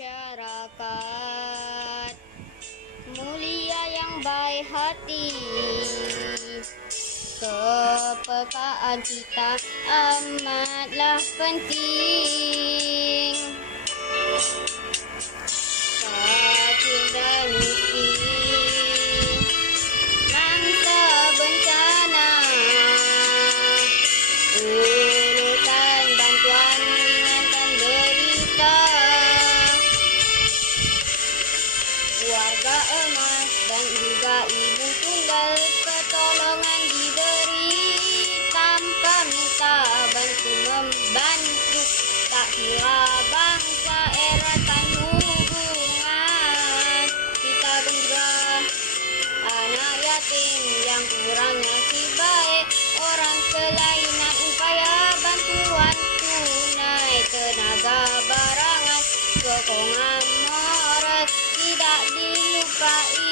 masyarakat mulia yang baik hati, kepekaan kita amatlah penting. Fakir dan miskin, mangsa bencana, urutan bantuan ringankan derita. Warga emas dan juga ibu tunggal pertolongan diberi tanpa minta bantu membantu, tak kira bangsa eratkan hubungan. Kita gembira anak yatim yang kurang nasib baik, orang kelainan upaya bantuan tunai, tenaga barangan sokongan moral tidak dilupai.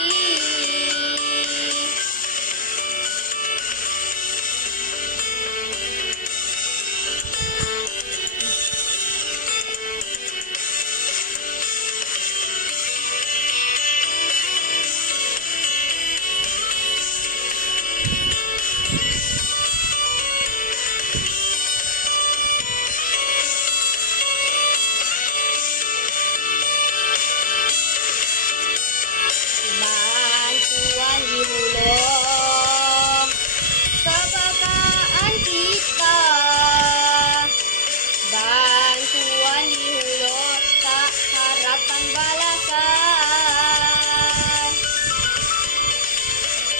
Bantuan di hulu, kepekaan kita. Bantuan di hulu, tak harapkan balasan.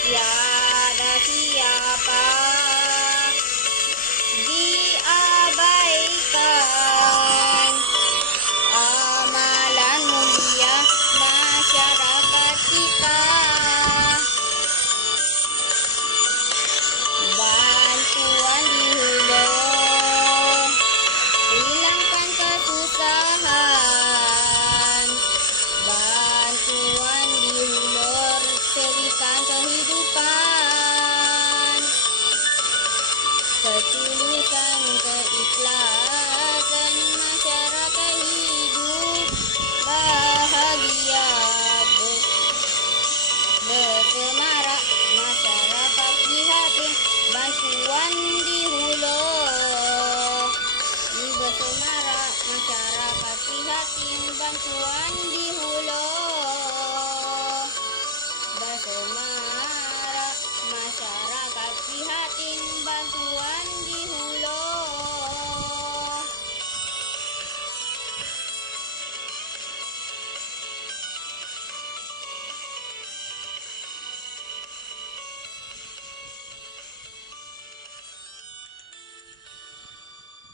Tiada siapa diabaikan. Amalan mulia masyarakat kita. Bantuan di hulu, hilangkan kesusahan. Bantuan di hulu, serikan kehidupan. Ketulusan, keikhlasan masyarakat hidup bahagia, bersemarak masyarakat prihatin. Bantuan di hulu, bersemarak masyarakat prihatin. Bantuan di hulu, bersemarak masyarakat prihatin. Bantuan di hulu.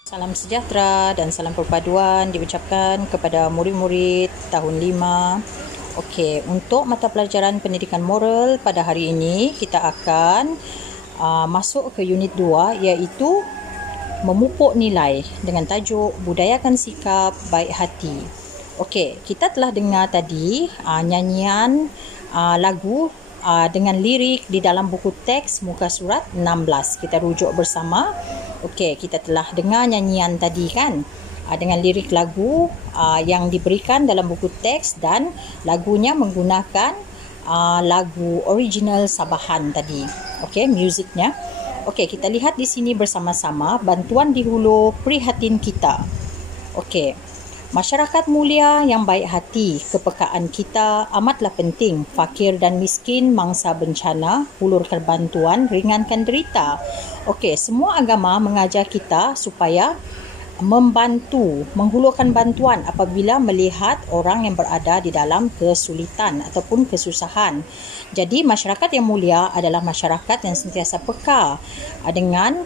Salam sejahtera dan salam perpaduan diucapkan kepada murid-murid tahun 5. Okey, untuk mata pelajaran pendidikan moral pada hari ini kita akan masuk ke unit 2 iaitu memupuk nilai dengan tajuk budayakan sikap baik hati. Okey, kita telah dengar tadi nyanyian lagu dengan lirik di dalam buku teks muka surat 16. Kita rujuk bersama. Okey, kita telah dengar nyanyian tadi kan, dengan lirik lagu yang diberikan dalam buku teks dan lagunya menggunakan lagu original Sabahan tadi. Okey, musiknya. Okey, kita lihat di sini bersama-sama. Bantuan di hulu, prihatin kita. Okey. Masyarakat mulia yang baik hati, kepekaan kita amatlah penting. Fakir dan miskin, mangsa bencana, hulurkan bantuan, ringankan derita. Okey, semua agama mengajar kita supaya membantu, menghulurkan bantuan apabila melihat orang yang berada di dalam kesulitan ataupun kesusahan. Jadi masyarakat yang mulia adalah masyarakat yang sentiasa peka dengan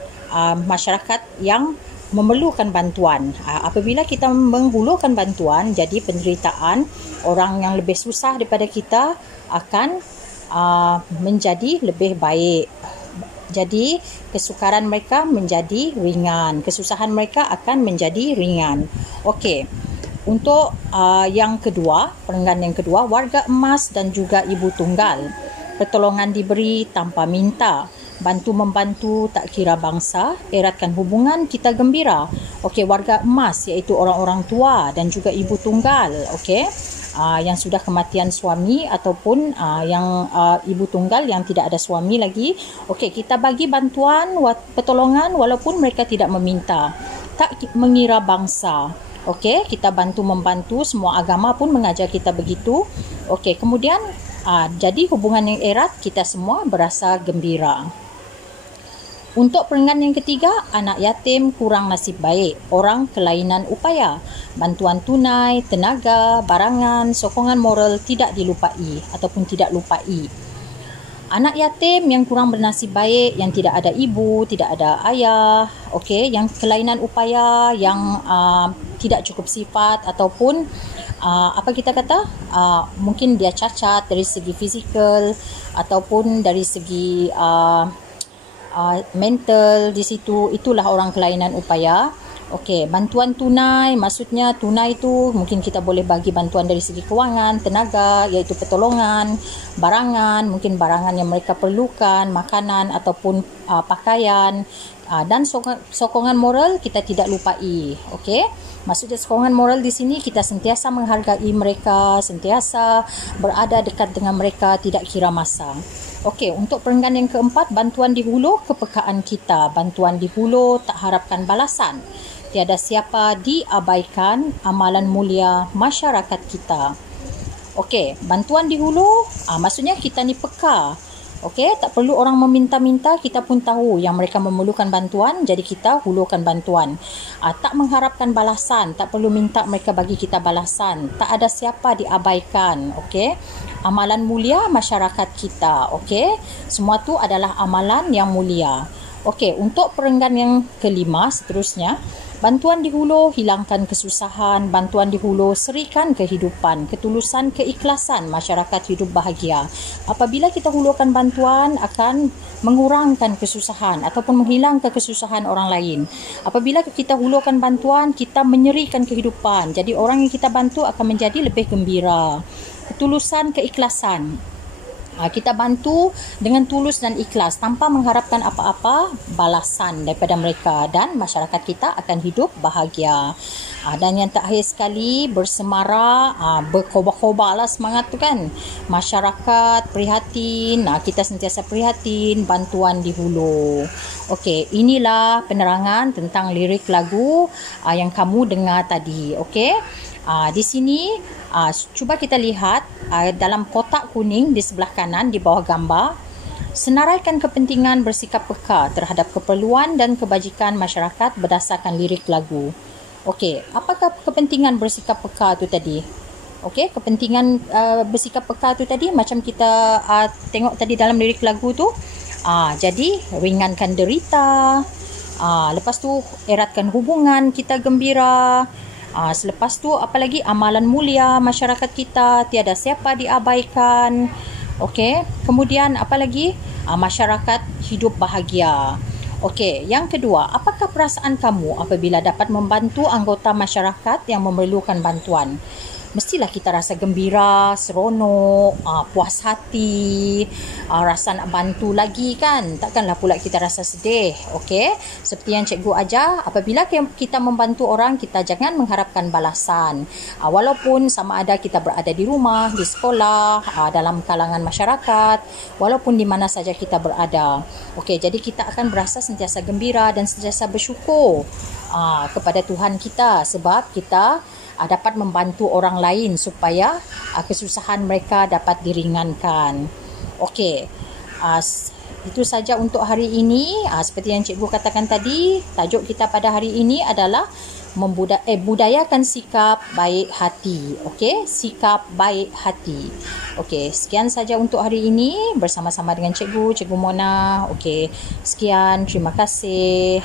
masyarakat yang memerlukan bantuan. Apabila kita menghulurkan bantuan, jadi penderitaan orang yang lebih susah daripada kita akan menjadi lebih baik. Jadi kesukaran mereka menjadi ringan, kesusahan mereka akan menjadi ringan. Okey. Untuk yang kedua, perenggan yang kedua, warga emas dan juga ibu tunggal. Pertolongan diberi tanpa minta. bantu-membantu tak kira bangsa, eratkan hubungan, kita gembira. Okey, warga emas iaitu orang-orang tua dan juga ibu tunggal, okey. Yang sudah kematian suami ataupun yang ibu tunggal yang tidak ada suami lagi. Okey, kita bagi bantuan, pertolongan walaupun mereka tidak meminta. Tak mengira bangsa. Okey, kita bantu-membantu, semua agama pun mengajar kita begitu. Okey, kemudian jadi hubungan yang erat, kita semua berasa gembira. Untuk perenggan yang ketiga, anak yatim kurang nasib baik, orang kelainan upaya, bantuan tunai, tenaga, barangan, sokongan moral tidak dilupai ataupun tidak lupai. Anak yatim yang kurang bernasib baik, yang tidak ada ibu, tidak ada ayah, okey, yang kelainan upaya, yang tidak cukup sifat ataupun apa kita kata, mungkin dia cacat dari segi fizikal ataupun dari segi mental di situ, itulah orang kelainan upaya. Okey, bantuan tunai, maksudnya tunai itu mungkin kita boleh bagi bantuan dari segi kewangan, tenaga, iaitu pertolongan, barangan, mungkin barangan yang mereka perlukan, makanan ataupun pakaian, dan sokongan moral kita tidak lupai. Okey, maksudnya sokongan moral di sini kita sentiasa menghargai mereka, sentiasa berada dekat dengan mereka, tidak kira masa. Okey, untuk perenggan yang keempat, bantuan di hulu, kepekaan kita. Bantuan di hulu tak harapkan balasan. Tiada siapa diabaikan, amalan mulia masyarakat kita. Okey, bantuan di hulu, maksudnya kita ni peka. Okey, tak perlu orang meminta-minta, kita pun tahu yang mereka memerlukan bantuan, jadi kita hulurkan bantuan. Tak mengharapkan balasan, tak perlu minta mereka bagi kita balasan. Tak ada siapa diabaikan, okey. Amalan mulia masyarakat kita, okey. Semua tu adalah amalan yang mulia. Okey, untuk perenggan yang kelima seterusnya, bantuan di hulu hilangkan kesusahan, bantuan di hulu serikan kehidupan, ketulusan, keikhlasan masyarakat hidup bahagia. Apabila kita hulurkan bantuan akan mengurangkan kesusahan ataupun menghilangkan kesusahan orang lain. Apabila kita hulurkan bantuan, kita menyerikan kehidupan. Jadi orang yang kita bantu akan menjadi lebih gembira. Ketulusan, keikhlasan. Kita bantu dengan tulus dan ikhlas tanpa mengharapkan apa-apa balasan daripada mereka dan masyarakat kita akan hidup bahagia. Dan yang terakhir sekali, bersemara, berkobar-kobar lah semangat tu kan. Masyarakat prihatin, kita sentiasa prihatin, bantuan di hulu. Okey, inilah penerangan tentang lirik lagu yang kamu dengar tadi. Okey. Di sini cuba kita lihat dalam kotak kuning di sebelah kanan di bawah gambar, senaraikan kepentingan bersikap peka terhadap keperluan dan kebajikan masyarakat berdasarkan lirik lagu. Okey, apakah kepentingan bersikap peka tu tadi? Okey, kepentingan bersikap peka tu tadi macam kita tengok tadi dalam lirik lagu tu. Jadi ringankan derita, lepas tu eratkan hubungan, kita gembira. Selepas tu apa lagi, amalan mulia masyarakat kita, tiada siapa diabaikan. Okey, kemudian apa lagi, masyarakat hidup bahagia. Okey, yang kedua, apakah perasaan kamu apabila dapat membantu anggota masyarakat yang memerlukan bantuan? Mestilah kita rasa gembira, seronok, puas hati, rasa nak bantu lagi kan. Takkanlah pula kita rasa sedih. Okey, seperti yang cikgu ajar, apabila kita membantu orang, kita jangan mengharapkan balasan. Walaupun sama ada kita berada di rumah, di sekolah, dalam kalangan masyarakat, walaupun di mana saja kita berada. Okey, jadi kita akan berasa sentiasa gembira dan sentiasa bersyukur kepada Tuhan kita sebab kita dapat membantu orang lain supaya kesusahan mereka dapat diringankan. Okey, itu saja untuk hari ini. Seperti yang cikgu katakan tadi, tajuk kita pada hari ini adalah budayakan sikap baik hati. Okey, sikap baik hati. Okey, sekian saja untuk hari ini bersama-sama dengan cikgu Mona. Okey, sekian, terima kasih.